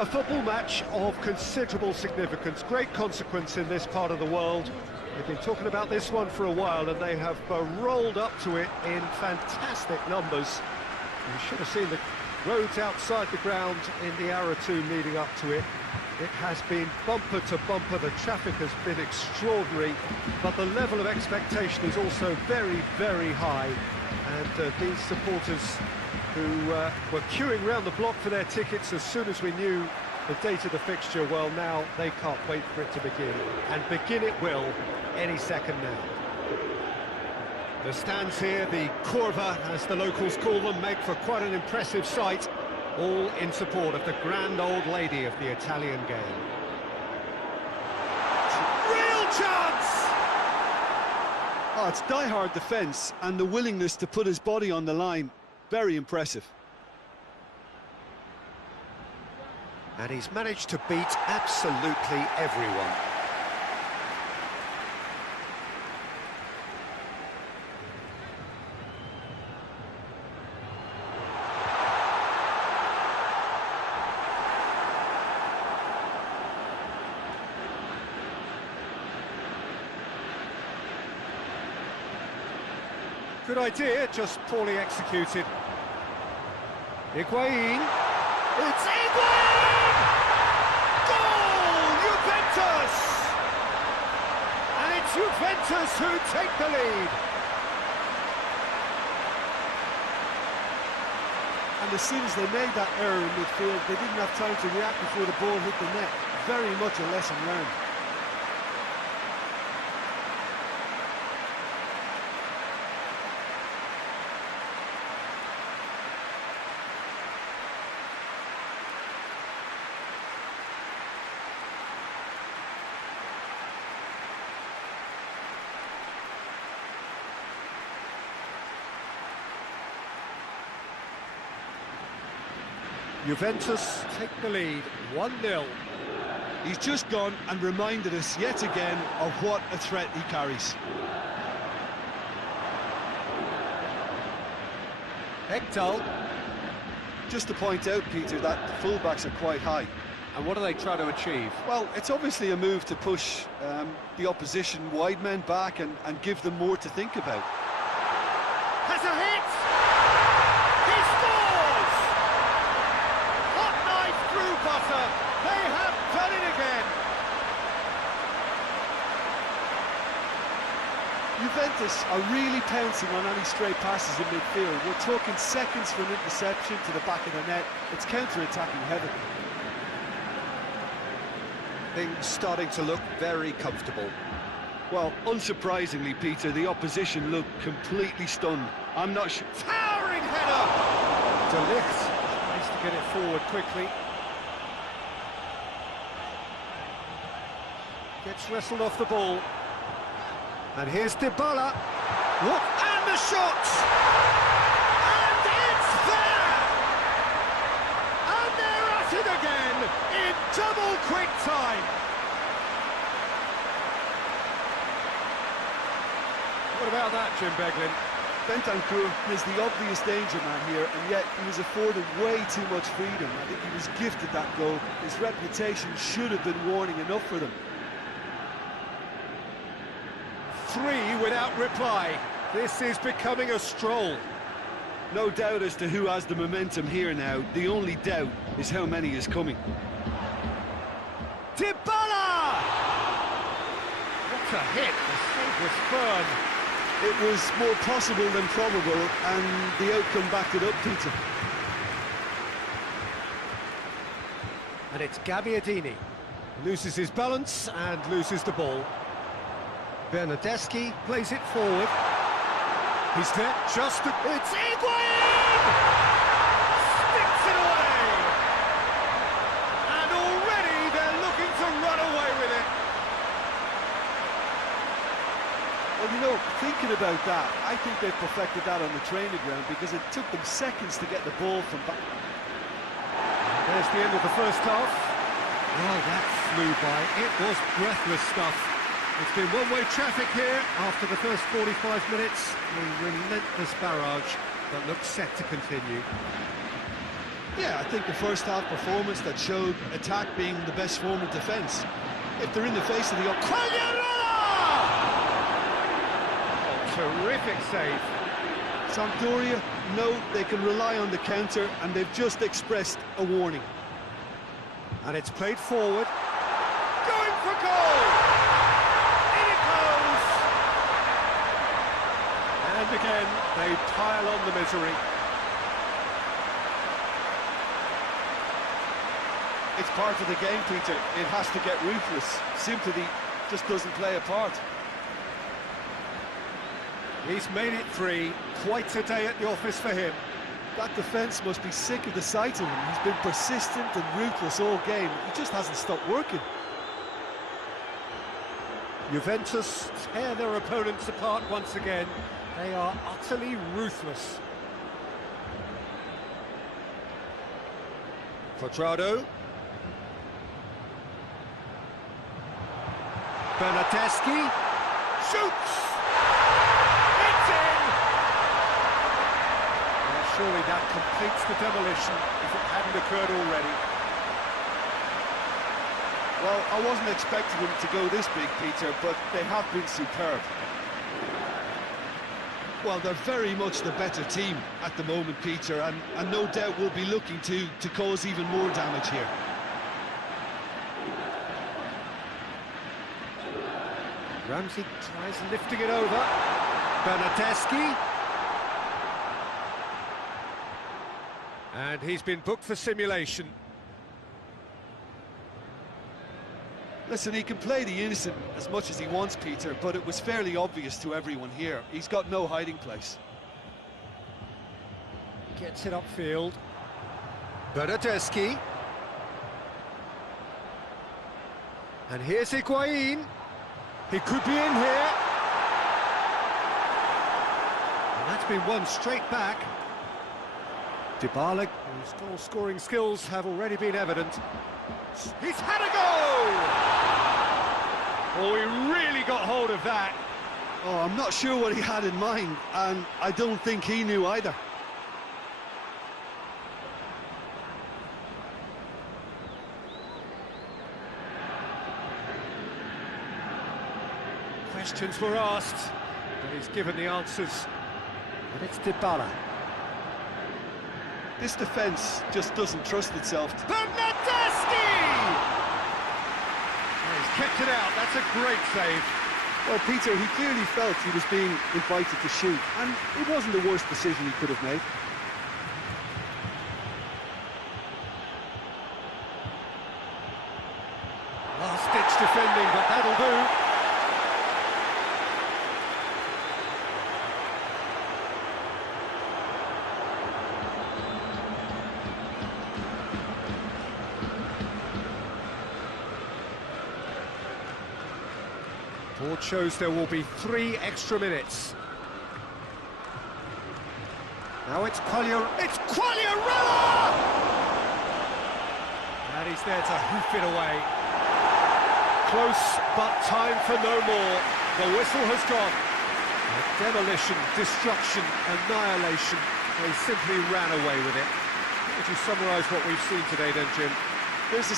A football match of considerable significance, great consequence in this part of the world. They've been talking about this one for a while, and they have rolled up to it in fantastic numbers. You should have seen the roads outside the ground in the hour or two leading up to it. It has been bumper to bumper, the traffic has been extraordinary, but the level of expectation is also very, very high. And these supporters who were queuing round the block for their tickets as soon as we knew the date of the fixture, well, now they can't wait for it to begin. And begin it will any second now. The stands here, the Curva, as the locals call them, make for quite an impressive sight, all in support of the grand old lady of the Italian game. Real chance! Oh, it's die-hard defence and the willingness to put his body on the line. Very impressive. And he's managed to beat absolutely everyone. Good idea, just poorly executed. Higuain. It's Higuain! Goal! Juventus! And it's Juventus who take the lead. And as soon as they made that error in midfield, they didn't have time to react before the ball hit the net. Very much a lesson learned. Juventus take the lead, 1-0. He's just gone and reminded us yet again of what a threat he carries. Ekdal. Just to point out, Peter, that the fullbacks are quite high. And what do they try to achieve? Well, it's obviously a move to push the opposition wide men back and give them more to think about. Has a hit! He scores! Hot knife through butter. They have done it again. Juventus are really pouncing on any stray passes in midfield. We're talking seconds from interception to the back of the net. It's counter-attacking heaven. Things starting to look very comfortable. Well, unsurprisingly, Peter, the opposition look completely stunned. I'm not sure... Towering header! De Ligt tries to get it forward quickly. Gets wrestled off the ball. And here's Dybala. What? And the shot! And it's there! And they're at it again in double quick time. What about that, Jim Beglin? Bentancur is the obvious danger man here, and yet he was afforded way too much freedom. I think he was gifted that goal. His reputation should have been warning enough for them. 3 without reply. This is becoming a stroll. No doubt as to who has the momentum here now. The only doubt is how many is coming. Dybala! What a hit! The save was firm. It was more possible than probable, and the outcome backed it up, Peter. And it's Gabbiadini. Loses his balance and loses the ball. Bernardeschi plays it forward. He's there, just... It's Higuain! Sticks it away! And already they're looking to run away with it. Well, you know, thinking about that, I think they've perfected that on the training ground because it took them seconds to get the ball from back. There's the end of the first half. Well, that flew by. It was breathless stuff. It's been one-way traffic here after the first 45 minutes. A relentless barrage that looks set to continue. Yeah, I think the first half performance that showed attack being the best form of defence. If they're in the face of the... Quagliarella! Oh, terrific save. Sampdoria know they can rely on the counter, and they've just expressed a warning. And it's played forward. Going for goal! In it goes! And again, they pile on the misery. It's part of the game, Peter. It has to get ruthless. Sympathy just doesn't play a part. He's made it 3. Quite a day at the office for him. That defence must be sick of the sight of him. He's been persistent and ruthless all game. He just hasn't stopped working. Juventus tear their opponents apart once again. They are utterly ruthless. Quadrado. Bernardeschi. Shoots! It's in! Well, surely that completes the demolition if it hadn't occurred already. Well, I wasn't expecting them to go this big, Peter, but they have been superb. Well, they're very much the better team at the moment, Peter, and no doubt will be looking to cause even more damage here. Ramsey tries lifting it over. Bernardeschi. And he's been booked for simulation. Listen, he can play the innocent as much as he wants, Peter, but it was fairly obvious to everyone here. He's got no hiding place. Gets it upfield. Bernardeschi. And here's Higuain. He could be in here. And that's been won straight back. Dybala, whose goal-scoring skills have already been evident. He's had a goal! Oh, he really got hold of that. Oh, I'm not sure what he had in mind, and I don't think he knew either. Questions were asked, but he's given the answers. And it's Dybala. This defence just doesn't trust itself. Bernardeschi! He's kept it out, that's a great save. Well, Peter, he clearly felt he was being invited to shoot, and it wasn't the worst decision he could have made. Last-ditch defending, but that'll do. Board shows there will be 3 extra minutes. Now it's Quagliarella! And he's there to hoof it away. Close, but time for no more. The whistle has gone. Demolition, destruction, annihilation. They simply ran away with it. Would you summarise what we've seen today then, Jim? There's a